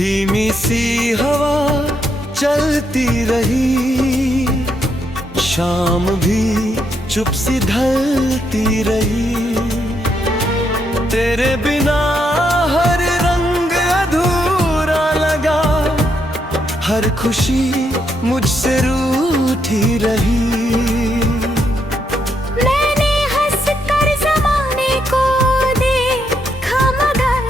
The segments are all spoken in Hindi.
धीमी सी हवा चलती रही, शाम भी चुप सी ढलती रही। तेरे बिना हर रंग अधूरा लगा, हर खुशी मुझसे रूठी रही। मैंने हंस कर ज़माने को देखा, मगर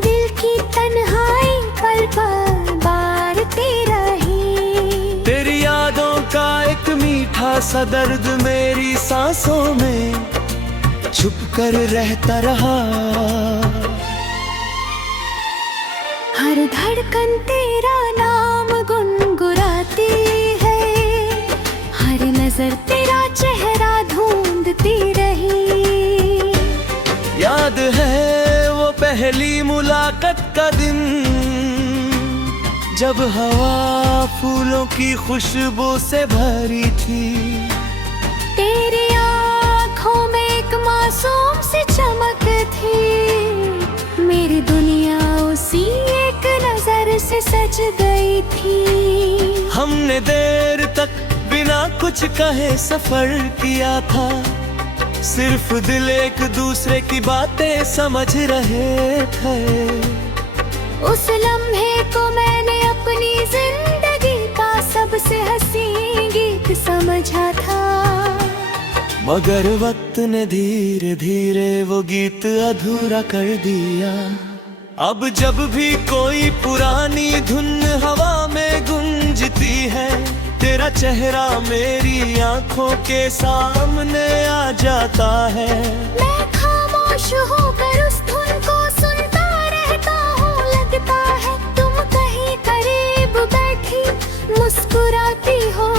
दिल की तन्हाई पल पल बारती रही। तेरी यादों का एक मीठा सा दर्द मेरी सांसों में छुप कर रहता रहा। हर धड़कन तेरा नाम गुनगुनाती है, हर नजर तेरा चेहरा ढूंढती रही। याद है वो पहली मुलाकात का दिन, जब हवा फूलों की खुशबू से भरी थी। तेरी आँखों में एक मासूम सी चमक थी, मेरी दुनिया उसी एक नजर से सज गई थी। हमने देर तक बिना कुछ कहे सफर किया था, सिर्फ दिल एक दूसरे की बातें समझ रहे थे। उस लम्हे को मैंने अपनी जिंदगी का सबसे हसीन गीत समझा था, मगर वक्त ने धीरे धीरे वो गीत अधूरा कर दिया। अब जब भी कोई पुरानी धुन हवा में गूंजती है, तेरा चेहरा मेरी आंखों के सामने आ जाता है। मैं खामोश होकर उस धुन को सुनता रहता हूँ, लगता है तुम कहीं करीब बैठी मुस्कुराती हो।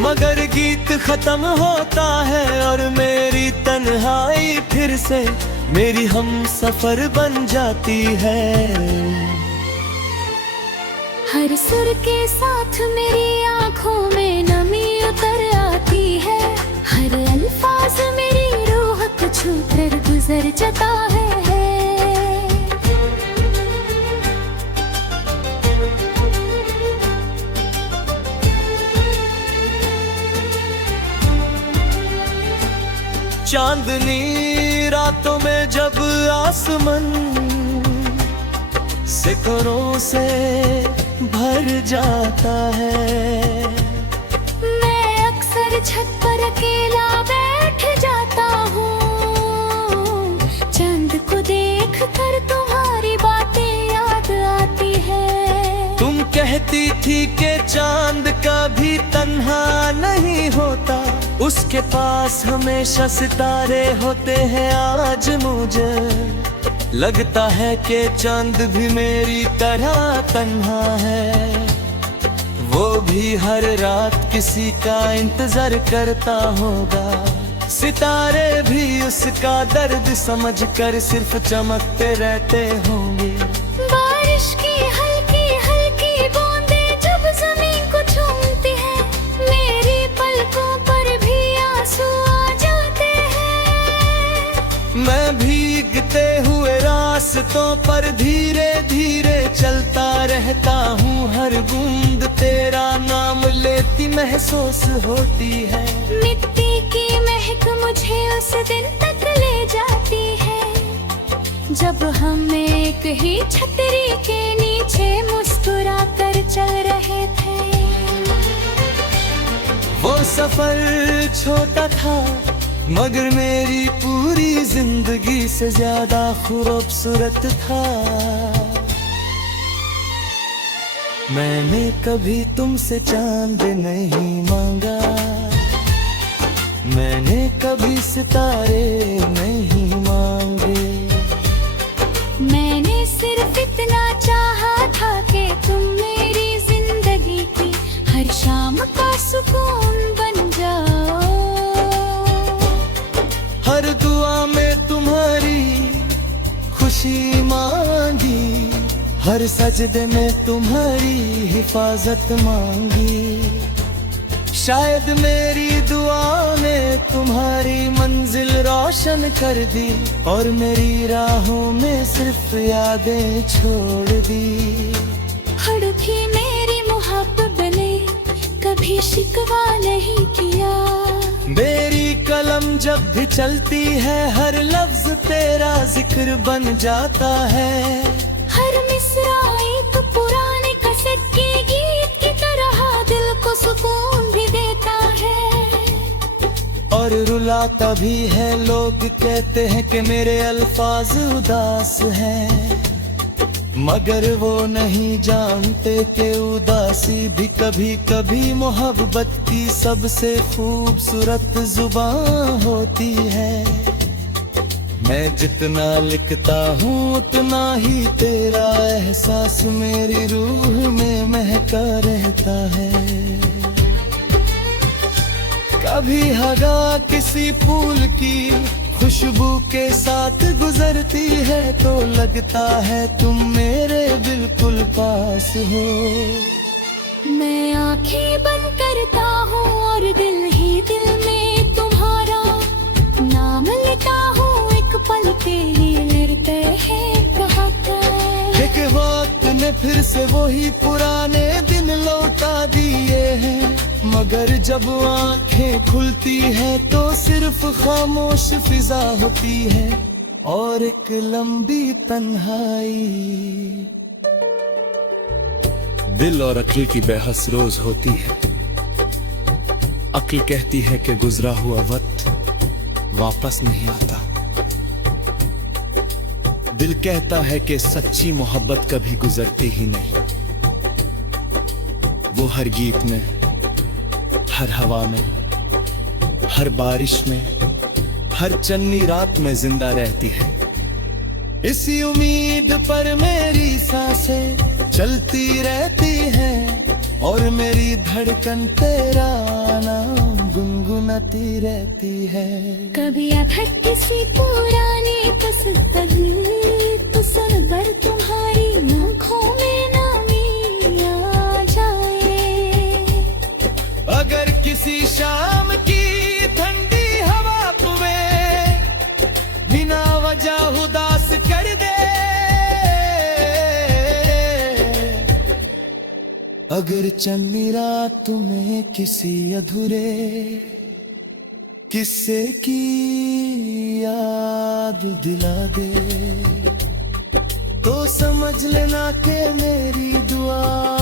मगर गीत खत्म होता है और मेरी तन्हाई फिर से मेरी हम सफर बन जाती है। हर सुर के साथ मेरी आंखों में नमी उतर आती है, हर अल्फाज मेरी रूह को छू कर गुजर जाता है। चांदनी रातों में जब आसमान सितारों से भर जाता है, मैं अक्सर छत पर अकेला बैठ जाता हूँ, चांद को देख कर तुम्हारी बातें याद आती है। तुम कहती थी कि चांद कभी तन्हा नहीं होता, उसके पास हमेशा सितारे होते हैं। आज मुझे लगता है कि चांद भी मेरी तरह तन्हा है, वो भी हर रात किसी का इंतजार करता होगा। सितारे भी उसका दर्द समझकर सिर्फ चमकते रहते होंगे। बारिश की हल्की हल्की बूंदें जब जमीन को चूमती है, मेरी पलकों पर भी आंसू आ जाते हैं। मैं भीगते हुए रास्तों पर धीरे धीरे चलता रहता हूँ, हर बूंद तेरा नाम लेती महसूस होती है। मिट्टी की महक मुझे उस दिन तक ले जाती है, जब हम एक ही छतरी के नीचे मुस्कुरा कर चल रहे थे। वो सफर छोटा था, मगर मेरी पूरी जिंदगी से ज्यादा खूबसूरत था। मैंने कभी तुमसे चांद नहीं मांगा, मैंने कभी सितारे नहीं मांगे। मैंने सिर्फ इतना चाहा था कि तुम मेरी जिंदगी की हर शाम का सुकून बन जाओ। हर दुआ में तुम्हारी खुशी मांगी, हर सजदे में तुम्हारी हिफाजत मांगी। शायद मेरी दुआ ने तुम्हारी मंजिल रोशन कर दी और मेरी राहों में सिर्फ यादें छोड़ दी। हड़ थी मेरी मोहब्बत ने कभी शिकवा नहीं किया। मेरी कलम जब भी चलती है हर लफ्ज तेरा जिक्र बन जाता है। हर मिसरा एक पुराने कैसेट के गीत की तरह दिल को सुकून भी देता है। और रुलाता भी है, लोग कहते हैं कि मेरे अल्फाज उदास हैं, मगर वो नहीं जानते कि उदासी भी कभी कभी मोहब्बत की सबसे खूबसूरत जुबान होती है। मैं जितना लिखता हूँ उतना ही तेरा एहसास मेरी रूह में महका रहता है। कभी हवा किसी फूल की खुशबू के साथ गुजरती है तो लगता है तुम मेरे बिल्कुल पास हो। मैं आंखें बंद करता हूँ और दिल ही दिल में तुम्हारा नाम लेता हूँ। एक पल के लिए लड़ते हैं कहता है। एक वक्त ने फिर से वही पुराने दिन लौटा दिए हैं, मगर जब आंखें खुलती हैं तो सिर्फ खामोश फिजा होती है और एक लंबी तन्हाई। दिल और अक्ल की बहस रोज होती है। अक्ल कहती है कि गुजरा हुआ वक्त वापस नहीं आता। दिल कहता है कि सच्ची मोहब्बत कभी गुजरती ही नहीं। वो हर गीत में, हर हवा में, हर बारिश में, हर चन्नी रात में जिंदा रहती है। इसी उम्मीद पर मेरी सांसें चलती रहती हैं और मेरी धड़कन तेरा नाम गुनगुनाती रहती है। कभी अधक किसी पुरानी तो सुन कर तुम्हारी आँखों में नामी आ जाए। अगर किसी शाम की ठंडी हवा तुम्हें बिना वजह उदास कर दे, अगर चंदी रात तुम्हें किसी अधूरे किस्से की याद दिला दे तो समझ लेना कि मेरी दुआ